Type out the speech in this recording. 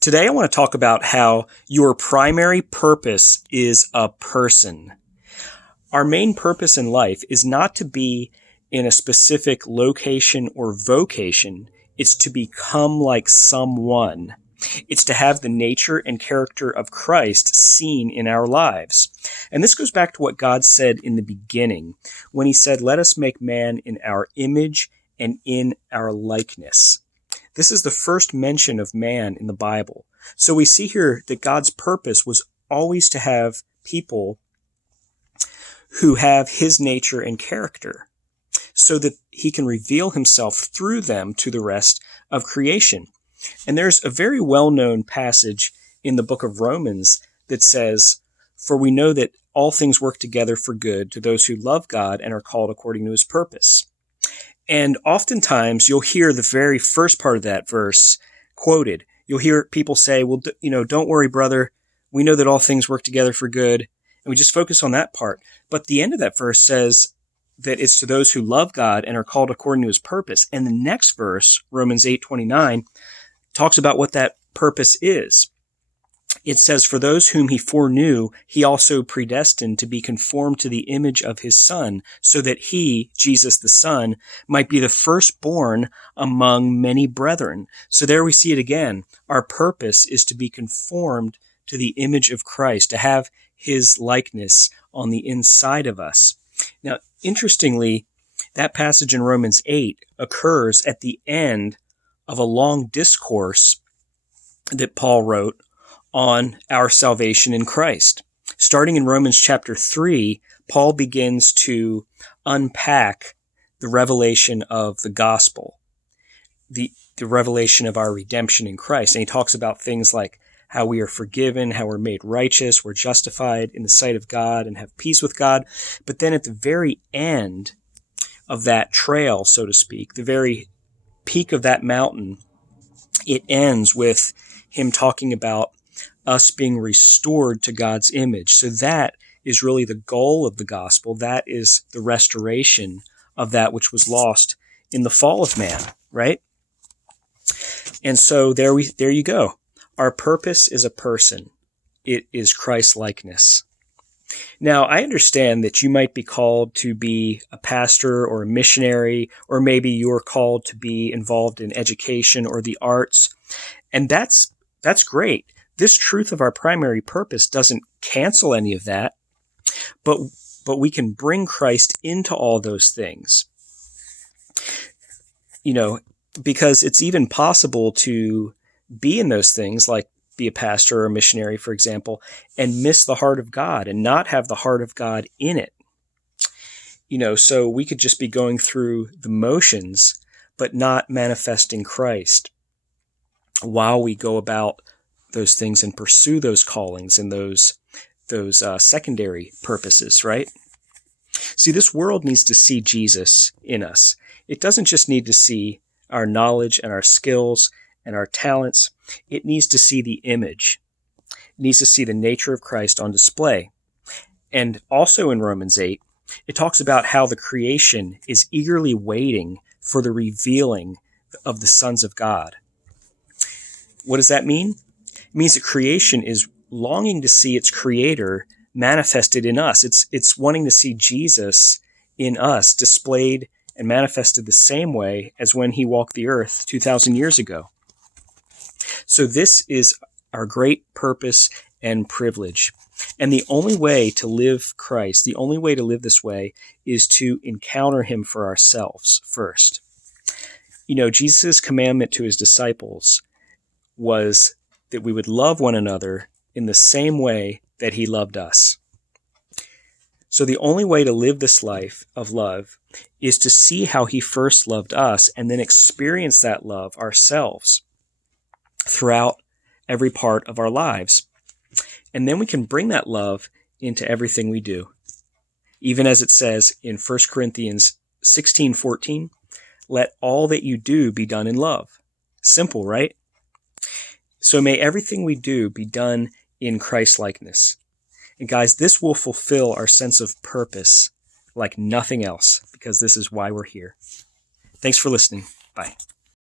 Today I want to talk about how your primary purpose is a person. Our main purpose in life is not to be in a specific location or vocation. It's to become like someone. It's to have the nature and character of Christ seen in our lives. And this goes back to what God said in the beginning when he said, "Let us make man in our image and in our likeness." This is the first mention of man in the Bible. So we see here that God's purpose was always to have people who have his nature and character so that he can reveal himself through them to the rest of creation. And there's a very well-known passage in the book of Romans that says, "For we know that all things work together for good to those who love God and are called according to his purpose." And oftentimes you'll hear the very first part of that verse quoted. You'll hear people say, "Well, don't worry, brother. We know that all things work together for good." And we just focus on that part. But the end of that verse says that it's to those who love God and are called according to his purpose. And the next verse, Romans 8:29, talks about what that purpose is. It says, "For those whom he foreknew, he also predestined to be conformed to the image of his Son, so that he, Jesus the Son, might be the firstborn among many brethren." So there we see it again. Our purpose is to be conformed to the image of Christ, to have his likeness on the inside of us. Now, interestingly, that passage in Romans 8 occurs at the end of a long discourse that Paul wrote on our salvation in Christ. Starting in Romans chapter 3, Paul begins to unpack the revelation of the gospel, the revelation of our redemption in Christ. And he talks about things like how we are forgiven, how we're made righteous, we're justified in the sight of God and have peace with God. But then at the very end of that trail, so to speak, the very peak of that mountain, it ends with him talking about us being restored to God's image. So that is really the goal of the gospel. That is the restoration of that which was lost in the fall of man, right? And so there you go. Our purpose is a person. It is Christlikeness. Now, I understand that you might be called to be a pastor or a missionary, or maybe you're called to be involved in education or the arts. And that's great. This truth of our primary purpose doesn't cancel any of that, but we can bring Christ into all those things. Because it's even possible to be in those things, like be a pastor or a missionary, for example, and miss the heart of God and not have the heart of God in it. So we could just be going through the motions, but not manifesting Christ while we go about those things and pursue those callings and those secondary purposes, right? See, this world needs to see Jesus in us. It doesn't just need to see our knowledge and our skills and our talents. It needs to see the image. It needs to see the nature of Christ on display. And also in Romans 8, it talks about how the creation is eagerly waiting for the revealing of the sons of God. What does that mean? It means that creation is longing to see its creator manifested in us. It's wanting to see Jesus in us displayed and manifested the same way as when he walked the earth 2,000 years ago. So this is our great purpose and privilege. And the only way to live Christ, the only way to live this way, is to encounter him for ourselves first. Jesus' commandment to his disciples was that we would love one another in the same way that he loved us. So the only way to live this life of love is to see how he first loved us and then experience that love ourselves throughout every part of our lives. And then we can bring that love into everything we do. Even as it says in 1 Corinthians 16:14, "Let all that you do be done in love." Simple, right? So may everything we do be done in Christlikeness. And guys, this will fulfill our sense of purpose like nothing else, because this is why we're here. Thanks for listening. Bye.